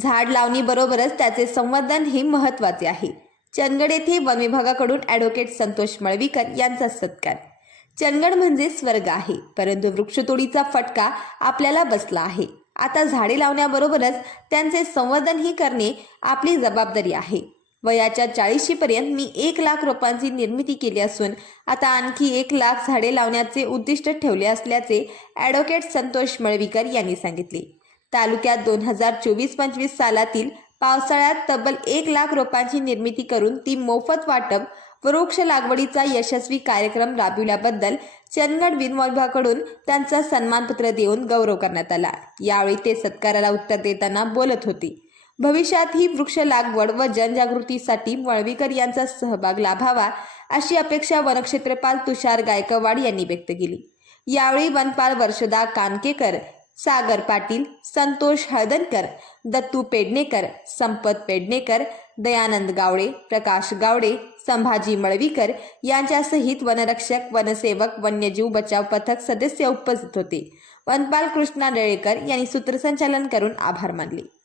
झाड लावणीबरोबरच त्याचे संवर्धन हे महत्त्वाचे आहे. चंदगड येथे वन विभागाकडून ॲडव्होकेट संतोष मळवीकर यांचा सत्कार. चंदगड म्हणजे स्वर्ग आहे परंतु वृक्षतोडीचा फटका आपल्याला बसला आहे. आता झाडे लावण्याबरोबरच त्यांचे संवर्धनही करणे आपली जबाबदारी आहे. वयाच्या चाळीशीपर्यंत मी एक लाख रोपांची निर्मिती केली असून आता आणखी एक लाख झाडे लावण्याचे उद्दिष्ट ठेवले असल्याचे ॲडव्होकेट संतोष मळवीकर यांनी सांगितले. तालुक्यात दोन हजार चोवीस पंचवीस सालातील पावसाळ्यात तब्बल एक लाख रोपांची निर्मिती करून ती मोफत वाटप वृक्ष लागवडीचा यशस्वी कार्यक्रम राबविल्याबद्दल चंदगड विभागाकडून त्यांचा सन्मानपत्र देऊन गौरव करण्यात आला. यावेळी ते सत्काराला उत्तर देताना बोलत होते. भविष्यात ही वृक्ष लागवड व जनजागृतीसाठी वळवीकर यांचा सहभाग लाभावा अशी अपेक्षा वनक्षेत्रपाल तुषार गायकवाड यांनी व्यक्त केली. यावेळी वनपाल वर्षदा कानकेकर सागर पाटील संतोष हळदणकर दत्तू पेडणेकर संपत पेडणेकर दयानंद गावडे प्रकाश गावडे संभाजी मळवीकर यांच्यासहित वनरक्षक वनसेवक वन्यजीव बचाव पथक सदस्य उपस्थित होते. वनपाल कृष्णा डळेकर यांनी सूत्रसंचालन करून आभार मानले.